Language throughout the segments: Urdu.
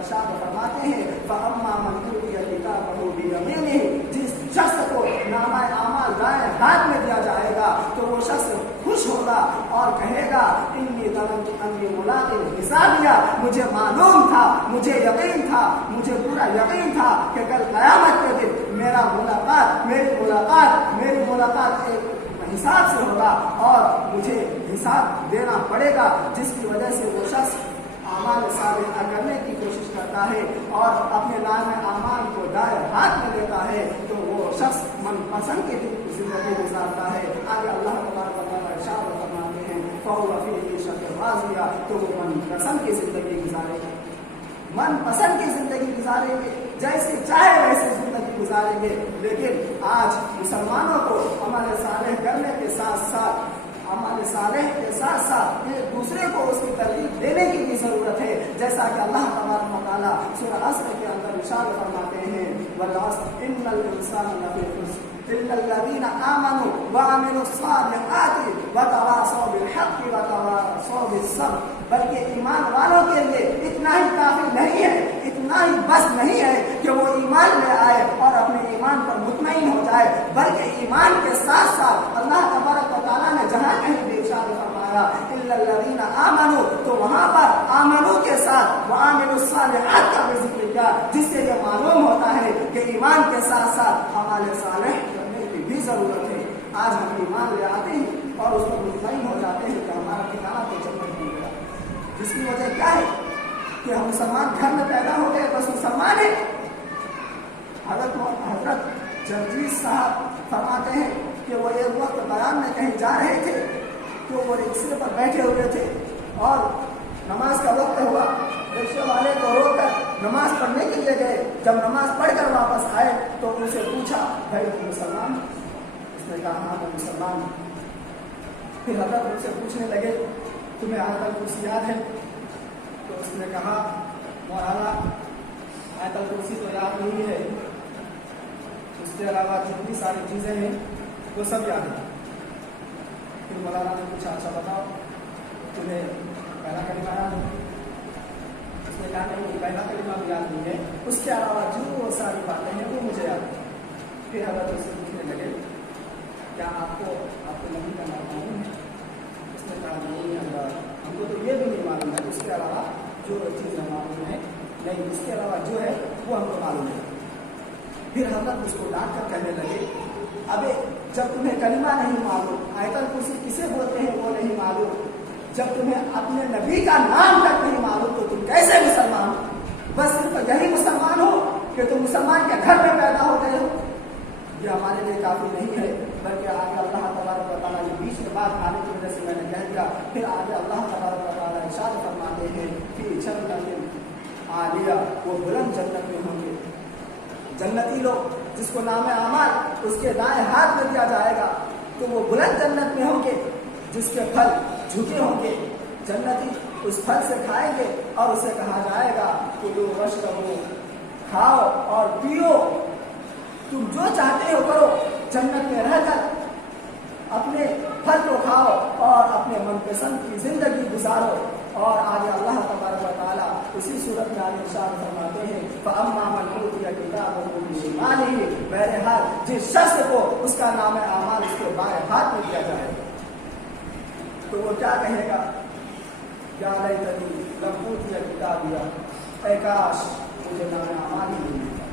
ارشاد فرماتے ہیں فَأَمَّا مَنْ أُوتِيَ كِتَابَهُ بِيَمِينِهِ، جس شخص کو نامہ اعمال دائیں ہاتھ میں دیا جائے گا تو وہ شخص خوش ہوگا اور کہے گا انی ظننت انی ملاق حسابیہ، مجھے معلوم تھا، مجھے یقین تھا، مجھے پورا یقین تھا کہ کل قیامت کے دن میری ملاقات ایک حساب سے ہوگا اور مجھے حساب دینا پڑے گا، جس کی وجہ سے وہ شخص اعمال صالحہ کرنے کی کوشش کرتا ہے اور اپنے نامہ اعمال کو دائیں ہاتھ میں لیتا ہے تو وہ شخص من پسند کی زندگی گزارتا ہے۔ آگے اللہ تبارک و تعالیٰ ارشاد فرماتے ہیں فَهُوَ فِي عِيشَةٍ رَاضِيَةٍ، تو وہ من پسند کی زندگی گزارے گا، من پسند کی زندگی گزاریں گے، جیسے چاہے ویسے زندگی گزاریں گے۔ لیکن آج مسلمانوں کو عمل صالح کرنے کے ساتھ ساتھ ایک دوسرے کو اس کی ترغیب دینے کی بھی ضرورت ہے، جیسا کہ اللہ تبارک و تعالیٰ سورہ عصر کے اندر ارشاد فرماتے ہیں وَالْعَصْرِ إِنَّ الْإِنسَانَ لَفِي خُسْرٍ إِلَّا الَّذِينَ آمَنُوا وَعَمِلُوا الصَّالِحَاتِ وَتَوَاصَوْا بِالْحَقِّ وَتَوَاصَوْا بِالصَّبْرِ، بلکہ ایمان والوں کے لیے اتنا ہی کافی نہیں ہے، اتنا ہی بس نہیں ہے کہ وہ ایمان لے آئے اور اپنے ایمان پر مطمئن ہو جائے، بلکہ ایمان کے ساتھ ساتھ اللہ تبارک و تعالیٰ نے جہاں کہیں بھی ارشاد فرمایا الا الذین آمنوا، تو وہاں پر آمنو کے ساتھ وعملوا الصالحات کا بھی ذکر کیا، جس سے یہ معلوم ہوتا ہے کہ ایمان کے ساتھ ساتھ اعمال صالح کرنے کی بھی ضرورت ہے۔ آج ہم ایمان لے آتے ہیں اور اس پر مطمئن ہو جاتے ہیں کہ ہمارا ٹھکانہ تو جنت نہیں ہوگا، جس کی وجہ کیا ہے کہ ہم مسلمان گھر میں پیدا ہو گئے، بس مسلمان ہیں۔ حضرت جرجیس صاحب فرماتے ہیں کہ وہ ایک وقت بیان میں کہیں جا رہے تھے تو وہ رکشے پر بیٹھے ہوئے تھے اور نماز کا وقت ہوا، رکشے والے کو روک کر نماز پڑھنے کے لیے گئے۔ جب نماز پڑھ کر واپس آئے تو ان سے پوچھا بھائی تم مسلمان؟ اس نے کہا ہاں میں مسلمان ہوں۔ پھر حضرت ان سے پوچھنے لگے تمہیں آیت الکرسی یاد ہے؟ تو اس نے کہا مولانا آیت الکرسی تو یاد نہیں ہے، اس کے علاوہ جتنی ساری چیزیں ہیں وہ سب یاد ہیں۔ پھر مولانا نے پوچھا اچھا بتاؤ تمہیں پہلا کلمہ یاد ہے؟ اس نے کہا نہیں پہلا کلمہ بھی یاد نہیں ہے، اس کے علاوہ جو وہ ساری باتیں ہیں وہ مجھے یاد ہیں۔ پھر حضرت اس سے پوچھنے لگے کیا آپ کو نبی کا نام معلوم ہے؟ اس نے کہا نہیں اللہ ہم کو تو یہ بھی نہیں معلوم ہے، اس کے علاوہ جو چیزیں معلوم ہے نہیں، اس کے علاوہ جو ہے وہ ہم کو معلوم ہے۔ پھر حضرت اس کو ڈانٹ کر کہنے لگے ابے جب تمہیں کلمہ نہیں معلوم، آیت الکرسی کسے بولتے ہیں وہ نہیں معلوم، جب تمہیں اپنے نبی کا نام تک نہیں معلوم تو تم کیسے مسلمان ہو؟ بس صرف یہی مسلمان ہو کہ تم مسلمان کے گھر میں پیدا ہو گئے ہو، یہ ہمارے لیے کافی نہیں ہے، بلکہ آگے اللہ تبارک و تعالیٰ یہ بیچ میں بات آنے کی وجہ سے میں نے کہہ دیا۔ پھر آگے اللہ تبارک و تعالیٰ ارشاد فرماتے ہیں کہ جنت عالیہ، وہ بلند جنت میں ہوں گے۔ جنتی لوگ جس کو نام اعمال اس کے دائیں ہاتھ میں دیا جائے گا تو وہ بلند جنت میں ہوں گے، جس کے پھل جھکے ہوں گے۔ جنتی اس پھل سے کھائیں گے اور اسے کہا جائے گا کہ لو واشربو، کھاؤ اور پیو، تم جو چاہتے ہو کرو، جنت میں رہ کر اپنے پھل کو کھاؤ اور اپنے من پسند کی زندگی گزارو۔ اور آگے اللہ تبارک و تعالیٰ اسی صورت میں آگے ارشاد فرماتے ہیں فَأَمَّا مَنْ أُوتِيَ كِتَابَهُ بِشِمَالِهِ، بہرحال جس شخص کو اس کا نام اعمال اس کے بائیں ہاتھ میں دیا جائے تو وہ کیا کہے گا یا لیتنی لم أُوتِیَ کتابیہ، اے کاش مجھے نام اعمال ہی نہیں ملا۔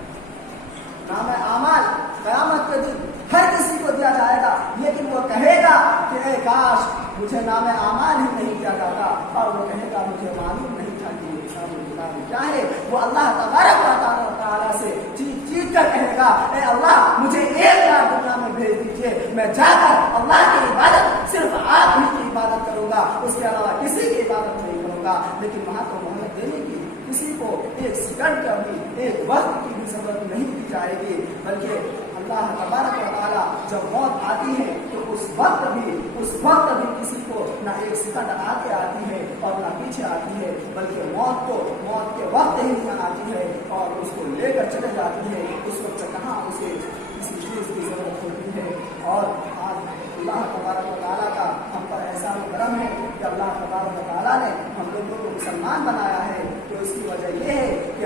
نام اعمال قیامت کے دن ہر کسی کو دیا جائے گا، لیکن وہ کہے گا کہ اے کاش مجھے نام اعمال ہی نہیں دیا جاتا، اور وہ کہے گا مجھے معلوم نہیں تھا کہ یہ حساب کتاب کیا ہے۔ وہ اللہ تبارک و تعالیٰ سے چیخ چیخ کر کہے گا اے اللہ مجھے 1,000,000 دنیا میں بھیج دیجیے، میں جا کر اللہ کی عبادت صرف آپ ہی کی عبادت کروں گا، اس کے علاوہ کسی کی عبادت نہیں کروں گا۔ لیکن وہاں تو محنت دینے کی کسی کو ایک سیکنڈ کا بھی ایک وقت کی بھی ضرورت نہیں دی جائے گی، بلکہ اللہ تبارک و تعالیٰ جب موت آتی ہے تو اس وقت بھی کسی کو نہ ایک سیکنڈ آگے آتی ہے اور نہ پیچھے آتی ہے، بلکہ موت کے وقت ہی آتی ہے اور اس کو لے کر چلے جاتی ہے۔ اس وقت کہاں اسے کسی چیز کی ضرورت ہوتی ہے۔ اور آج اللہ تبارک و تعالیٰ کا ہم پر احسان و کرم ہے کہ اللہ تبارک و تعالیٰ نے ہم لوگوں کو مسلمان بنایا ہے، تو اس کی وجہ یہ ہے کہ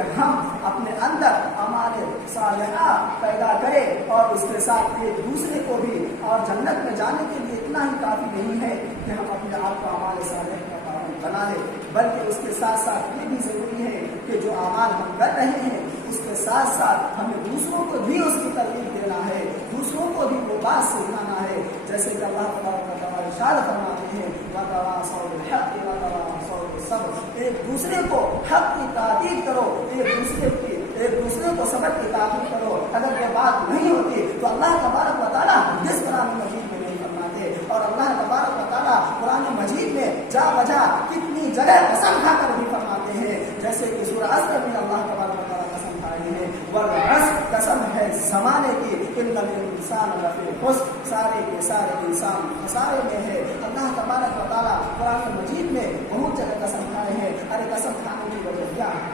اور اس کے ساتھ ایک دوسرے کو بھی اور جنت میں جانے کے لیے اتنا ہی کافی نہیں ہے کہ ہم اپنے آپ کو اعمال صالح کا پابند بنا لیں، بلکہ اس کے ساتھ ساتھ یہ بھی ضروری ہے کہ جو اعمال ہم کر رہے ہیں اس کے ساتھ ساتھ ہمیں دوسروں کو بھی اس کی ترغیب دینا ہے، دوسروں کو بھی وہ بات سکھانا ہے، جیسے کہ اللہ تبارک و تعالیٰ ارشاد فرماتے ہیں وَتَوَاصَوْا بِالْحَقِّ وَتَوَاصَوْا بِالصَّبْرِ، ایک دوسرے کو حق کی تاکید کرو، ایک دوسرے کو صبر کی تاکید کرو۔ اگر یہ بات نہیں ہوتی تو اللہ تبارک و تعالیٰ جس قرآن مجید میں نہیں فرماتے، اور اللہ تبارک و تعالیٰ قرآن مجید میں جا بجا کتنی جگہ قسم کھا کر بھی فرماتے ہیں، جیسے کہ سورہ عصر میں اللہ تبارک و تعالیٰ قسم کھا رہے ہیں والعصر، قسم ہے زمانے کی، ان الانسان لفی خسر، سارے کے سارے انسان خسارے میں ہے۔ اللہ تبارک و تعالیٰ قرآن مجید میں بہت جگہ قسم کھائے ہیں۔ ارے قسم کھانے کی وجہ کیا ہے؟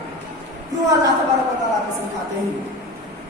کیوں اللہ تبارک و تعالیٰ قسم کھاتے ہیں؟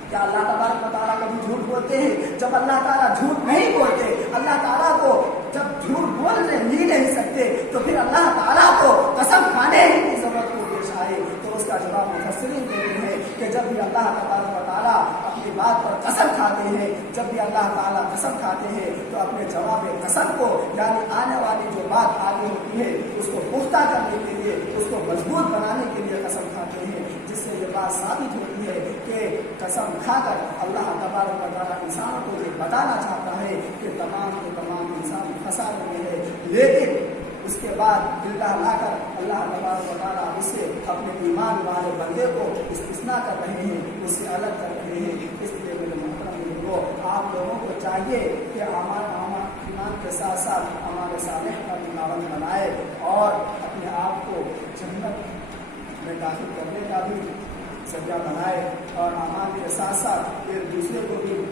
کیا اللہ تبارک و تعالیٰ کبھی جھوٹ بولتے ہیں؟ جب اللہ تعالیٰ جھوٹ نہیں بولتے، اللہ تعالیٰ کو جب جھوٹ بولنے ہی نہیں سکتے تو پھر اللہ تعالیٰ کو قسم کھانے ہی کی ضرورت کو پیش آئے؟ تو اس کا جواب مفسرین دیتے ہیں کہ جب بھی اللہ تبارک و تعالیٰ اپنی بات پر قسم کھاتے ہیں، جب بھی اللہ تعالیٰ قسم کھاتے ہیں تو اپنے جواب قسم کو، یعنی آنے والی جو بات آگے ہوتی ہے اس کو پختہ کرنے کے لیے، اس کو مضبوط بنانے کے لیے قسم کھاتے ہیں، جس سے یہ بات ثابت ہوتی ہے کہ قسم کھا کر اللہ تبارک و تعالیٰ انسانوں کو یہ بتانا چاہتا ہے کہ تمام کے تمام انسان خسارے میں ہے، لیکن اس کے بعد دلہ لا کر اللہ تبارک و تعالیٰ اس سے اپنے ایمان والے بندے کو استثناء کر رہے ہیں، اس سے الگ کر رہے ہیں۔ اس لیے میرے محترم لوگوں، آپ لوگوں کو چاہیے کہ ایمان کے ساتھ ساتھ ہمارے صالح کا بھی پابند بنائے اور اپنے آپ کو جنت میں داخل کرنے کا بھی ذریعہ بنائے، اور اعمال کے ساتھ ساتھ ایک دوسرے کو بھی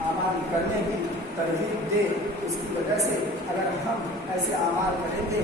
اعمال کرنے کی ترغیب دے۔ اس کی وجہ سے اگر ہم ایسے اعمال کریں گے